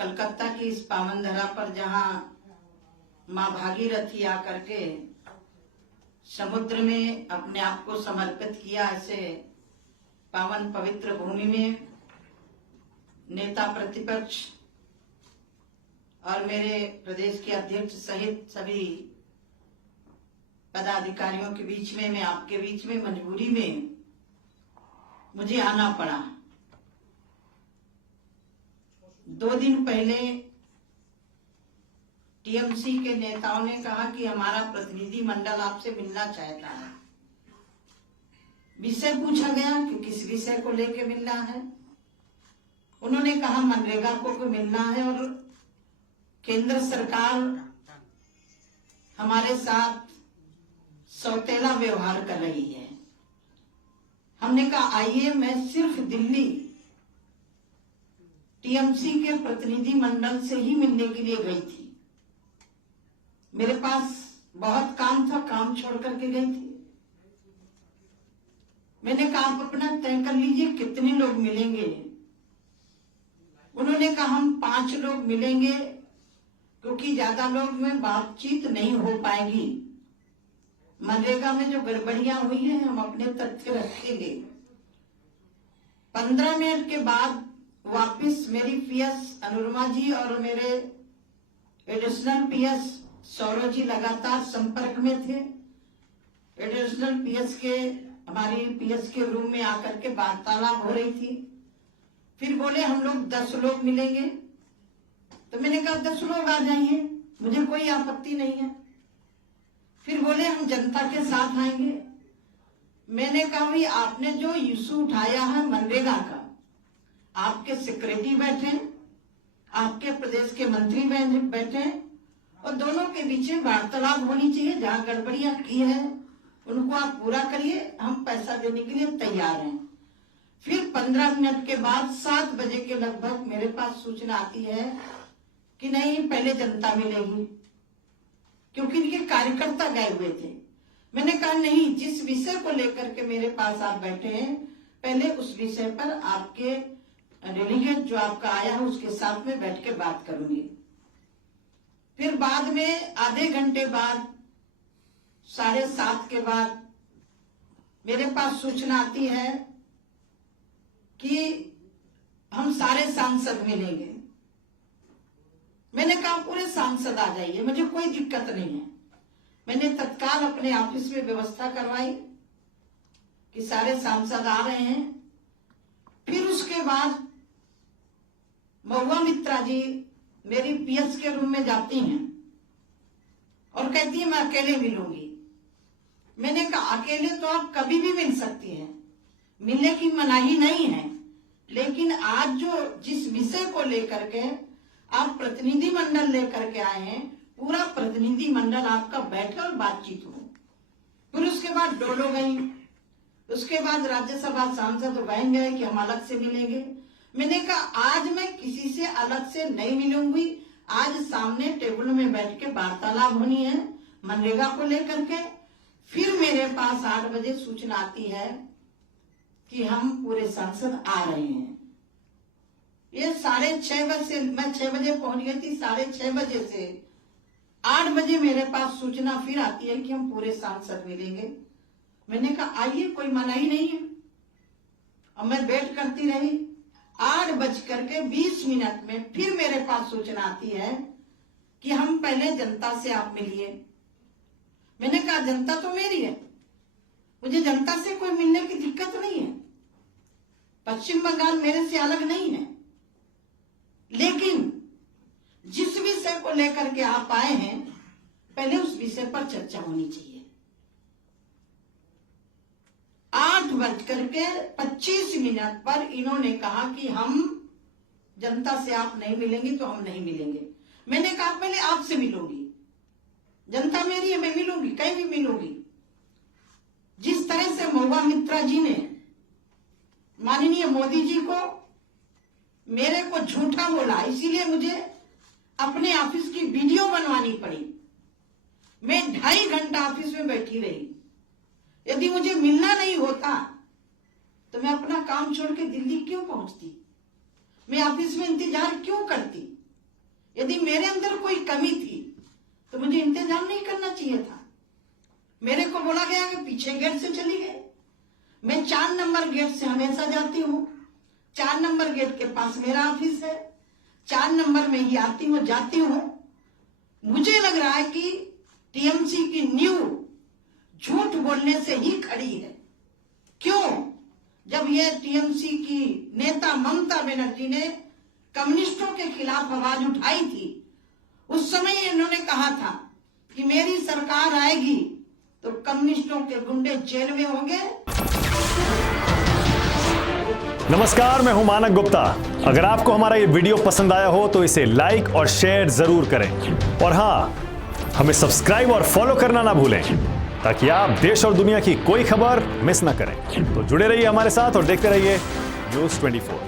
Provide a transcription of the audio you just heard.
कलकत्ता की इस पावन धरा पर जहाँ माँ भागीरथी आकर के समुद्र में अपने आप को समर्पित किया, ऐसे पावन पवित्र भूमि में नेता प्रतिपक्ष और मेरे प्रदेश के अध्यक्ष सहित सभी पदाधिकारियों के बीच में, मैं आपके बीच में मजबूरी में मुझे आना पड़ा। 2 दिन पहले टीएमसी के नेताओं ने कहा कि हमारा प्रतिनिधि मंडल आपसे मिलना चाहता है। विषय पूछा गया कि किस विषय को लेकर मिलना है। उन्होंने कहा मनरेगा को मिलना है और केंद्र सरकार हमारे साथ सौतेला व्यवहार कर रही है। हमने कहा आइए, मैं सिर्फ दिल्ली टीएमसी के प्रतिनिधि मंडल से ही मिलने के लिए गई थी। मेरे पास बहुत काम था, काम छोड़ करके गई थी। मैंने कहा आप अपना तय कर लीजिए कितने लोग मिलेंगे। उन्होंने कहा हम 5 लोग मिलेंगे क्योंकि ज्यादा लोग में बातचीत नहीं हो पाएगी। मनरेगा में जो गड़बड़ियां हुई हैं हम अपने तथ्य रखेंगे। 15 मिनट के बाद वापिस मेरी पीएस अनुरमा जी और मेरे एडिशनल पीएस सौरव जी लगातार संपर्क में थे। एडिशनल पीएस के हमारी पीएस के रूम में आकर के वार्तालाप हो रही थी। फिर बोले हम लोग 10 लोग मिलेंगे। तो मैंने कहा 10 लोग आ जाइए, मुझे कोई आपत्ति नहीं है। फिर बोले हम जनता के साथ आएंगे। मैंने कहा भाई आपने जो इशू उठाया है मनरेगा का, आपके सेक्रेटरी बैठे, आपके प्रदेश के मंत्री बैठे और दोनों के बीच वार्तालाप होनी चाहिए। जहाँ गड़बड़ियां की है उनको आप पूरा करिए, हम पैसा देने के लिए तैयार हैं। फिर 15 मिनट के बाद 7 बजे के लगभग मेरे पास सूचना आती है कि नहीं, पहले जनता मिलेगी, क्योंकि इनके कार्यकर्ता गए हुए थे। मैंने कहा नहीं, जिस विषय को लेकर के मेरे पास आप बैठे हैं, पहले उस विषय पर आपके डेलीगेट जो आपका आया है उसके साथ में बैठ के बात करूंगी। फिर बाद में आधे घंटे बाद 7:30 के बाद मेरे पास सूचना आती है कि हम सारे सांसद मिलेंगे। मैंने कहा पूरे सांसद आ जाइए, मुझे कोई दिक्कत नहीं है। मैंने तत्काल अपने ऑफिस में व्यवस्था करवाई कि सारे सांसद आ रहे हैं। फिर उसके बाद महुआ मित्रा जी मेरी पीएस के रूम में जाती हैं और कहती है मैं अकेले मिलूंगी। मैंने कहा अकेले तो आप कभी भी मिल सकती हैं, मिलने की मनाही नहीं है, लेकिन आज जो जिस विषय को लेकर के आप प्रतिनिधि मंडल लेकर के आए हैं, पूरा प्रतिनिधि मंडल आपका बैठे और बातचीत हो। फिर उसके बाद डोलो गई, उसके बाद राज्यसभा सांसद बहन गए कि हम अलग से मिलेंगे। मैंने कहा आज मैं किसी से अलग से नहीं मिलूंगी, आज सामने टेबल में बैठ के वार्तालाप होनी है मनरेगा को लेकर के। फिर मेरे पास 8 बजे सूचना आती है कि हम पूरे सांसद आ रहे हैं। ये 6:30 बजे से, मैं 6 बजे पहुंच गई थी, 6:30 बजे से 8 बजे मेरे पास सूचना फिर आती है कि हम पूरे सांसद मिलेंगे। मैंने कहा आइए, कोई मनाही नहीं है। और मैं वेट करती रही। 8:20 में फिर मेरे पास सूचना आती है कि हम पहले जनता से आप मिलिए। मैंने कहा जनता तो मेरी है, मुझे जनता से कोई मिलने की दिक्कत नहीं है। पश्चिम बंगाल मेरे से अलग नहीं है, लेकिन जिस विषय को लेकर के आप आए हैं पहले उस विषय पर चर्चा होनी चाहिए। 8:25 पर इन्होंने कहा कि हम जनता से आप नहीं मिलेंगे तो हम नहीं मिलेंगे। मैंने कहा पहले आपसे मिलूंगी, जनता मेरी है, मैं मिलूंगी, कहीं भी मिलूंगी। जिस तरह से महुआ मित्रा जी ने माननीय मोदी जी को मेरे को झूठा बोला, इसीलिए मुझे अपने ऑफिस की वीडियो बनवानी पड़ी। मैं 2.5 घंटा ऑफिस में बैठी रही। यदि मुझे मिलना नहीं होता तो मैं अपना काम छोड़ के दिल्ली क्यों पहुंचती, मैं ऑफिस में इंतजार क्यों करती। यदि मेरे अंदर कोई कमी थी तो मुझे इंतजार नहीं करना चाहिए था। मेरे को बोला गया कि पीछे गेट से चली गए। मैं 4 नंबर गेट से हमेशा जाती हूँ। 4 नंबर गेट के पास मेरा ऑफिस है। 4 नंबर में ही आती हूँ, जाती हूँ। मुझे लग रहा है कि टीएमसी की नींव झूठ बोलने से ही खड़ी है। क्यों? जब ये टीएमसी की नेता ममता बनर्जी ने कम्युनिस्टों के खिलाफ आवाज उठाई थी, उस समय इन्होंने कहा था कि मेरी सरकार आएगी तो कम्युनिस्टों के गुंडे जेल में होंगे। नमस्कार, मैं हूं मानक गुप्ता। अगर आपको हमारा ये वीडियो पसंद आया हो तो इसे लाइक और शेयर जरूर करें, और हां, हमें सब्सक्राइब और फॉलो करना ना भूलें ताकि आप देश और दुनिया की कोई खबर मिस ना करें। तो जुड़े रहिए हमारे साथ और देखते रहिए News 24।